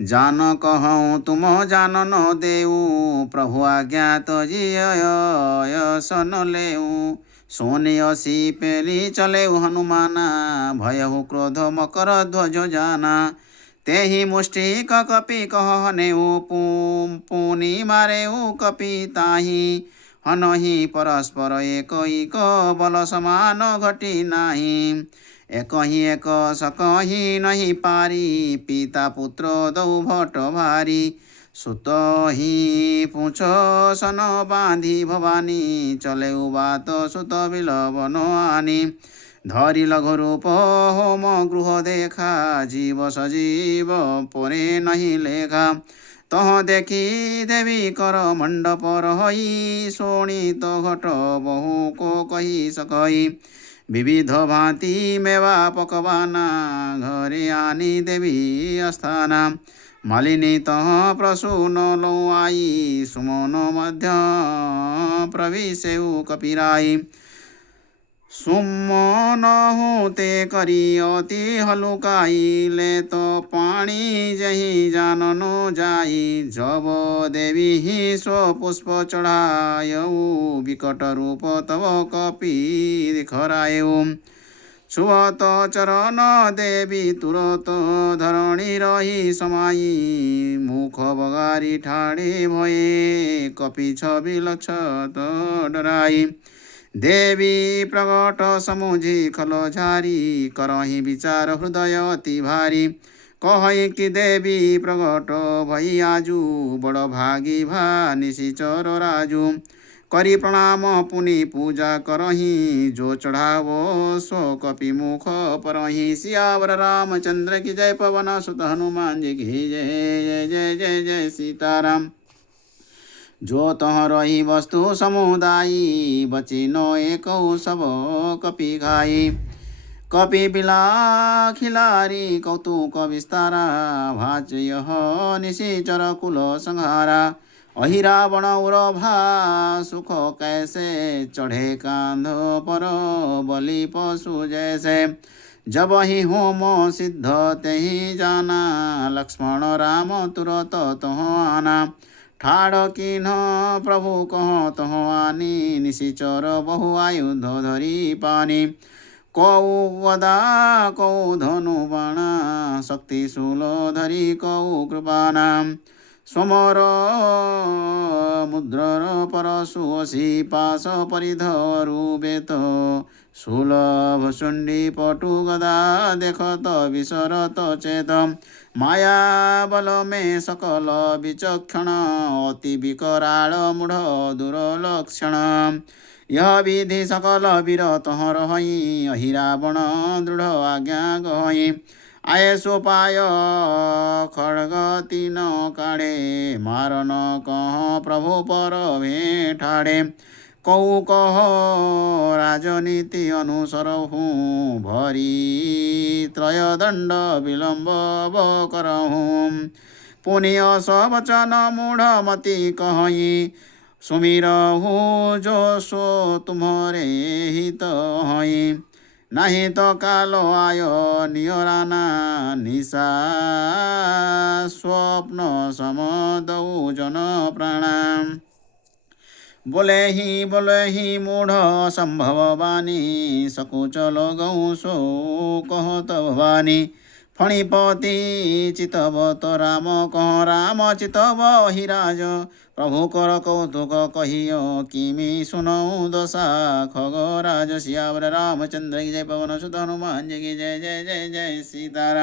जान कहूँ तुम जान न देऊ, प्रभु आज्ञा तजिय सन लेऊ। सोने असी पेली चलेऊ हनुमाना, भयहु क्रोध मकर ध्वज जाना। तेहि मुष्टि कपि कह नेऊ, पुनि मारेऊ कपि ताही। हनहि परस्पर एक बल समान घटी नाही। एक ही एक सकहि नहीं पारी, पिता पुत्र दौ भट भारी। सुत ही पूछ सन बांधी भवानी, चलेऊ बात सुत बिलवन आनी। धरी लघु रूप होम गृह देखा, जीव सजीव परे नहीं लेखा। तह देखी देवी कर मंडप रही, शोणित घट बहु को कही सकई। विविध भांति मेवा पकवाना, घरे आनी देवी अस्थाना। मालिनी तह प्रसून लो आई, सुमन मध्य प्रविशेऊ कपिराई। सुमन होते करी अति हलुकाई, ले तो पानी जही जाननो जाई। जब देवी ही स्व पुष्प चढ़ायऊ, विकट रूप तव कपि दिखरायऊ। छुअत चरण देवी तुरत, धरणी रही समाई। मुख बगारी ठाड़े भये, कपि छवि लक्षत डराई। देवी प्रगट समुझी खल झारी, करही विचार हृदय अति भारी। कहे कि देवी प्रगट भई आजू, बड़ भागी भा निशिचर राजू। करी प्रणाम पुनि पूजा करही, जो चढ़ावो सो कपि मुख परही। सियावर रामचंद्र की जय, पवन सुत हनुमान जी की जय। जय जय जय जय सीताराम। जो तह रही वस्तु समुदायी, बची न एकौ सब कपि खाई। कपि बिला खिलारी कौतुक विस्तारा, भाच यह निशिचर कुल संहारा। अहि रावण उर भा सुख कैसे, चढ़े कांध पर बलि पशु जैसे। जब ही होम सिद्ध तेहि जाना, लक्ष्मण राम तुरत तह आना। ठाड़ किन्ह प्रभु कह तह आनी, निशिचर बहु आयुध धरी पानी। कौ गदा कौ धनु बाणा, शक्ति शूल धरी कौ कृपाना। स्वमर मुद्रर परशु असी, पाश परिधरु बेत। शूल भुसुंडी पटु गदा, देखत विसरत चेत। माया बल में सकल विचक्षण, अति विकराल मूढ़ दुर्लक्षण। यह विधि सकल वीर तह रही, अहि रावण दृढ़ आज्ञा गही। आये सो पाय खड्ग तीन काढ़े, मारन कह प्रभु पर भेठाड़े। कौ कह राजनीति अनुसरहूँ, भरी त्रयदंड विलंब करहूँ। पुनि अस वचन मूढ़ मति कही, सुमिरहु जो सो तुम्हारे हित हई। नहीं तो काल आयो नियराना, निशा स्वप्न समदऊ जन प्राणाम। बोले ही मूढ़ संभव बानी, सकुचल गौ सो कहत भवानी। फणिपति चितवत राम कह, राम चितव हिराज। प्रभु कर कौतुक कहियो, किमि सुनऊ दशा खगराज। सियावर रामचंद्र की जय, पवन सुत हनुमान जी की जय। जय जय जय सीताराम।